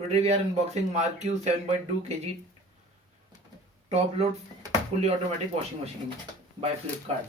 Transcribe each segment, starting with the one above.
Today we are unboxing MarQ 7.2 kg top load fully automatic washing machine by Flipkart.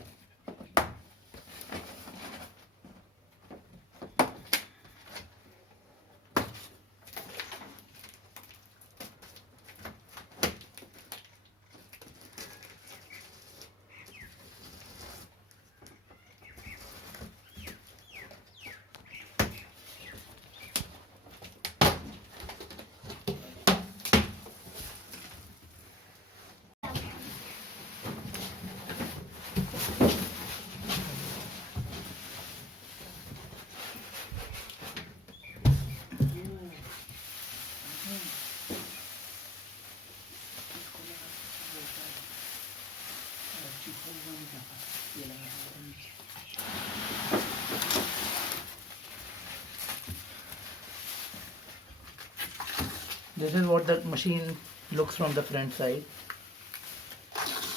This is what the machine looks from the front side.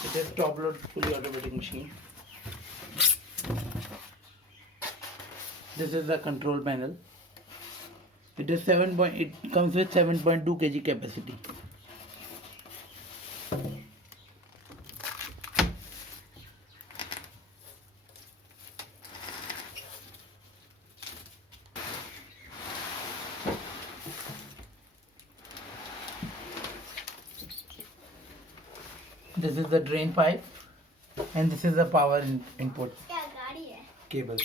It is top load fully automatic machine. This is the control panel. It is it comes with 7.2 kg capacity. This is the drain pipe and this is the power input cable.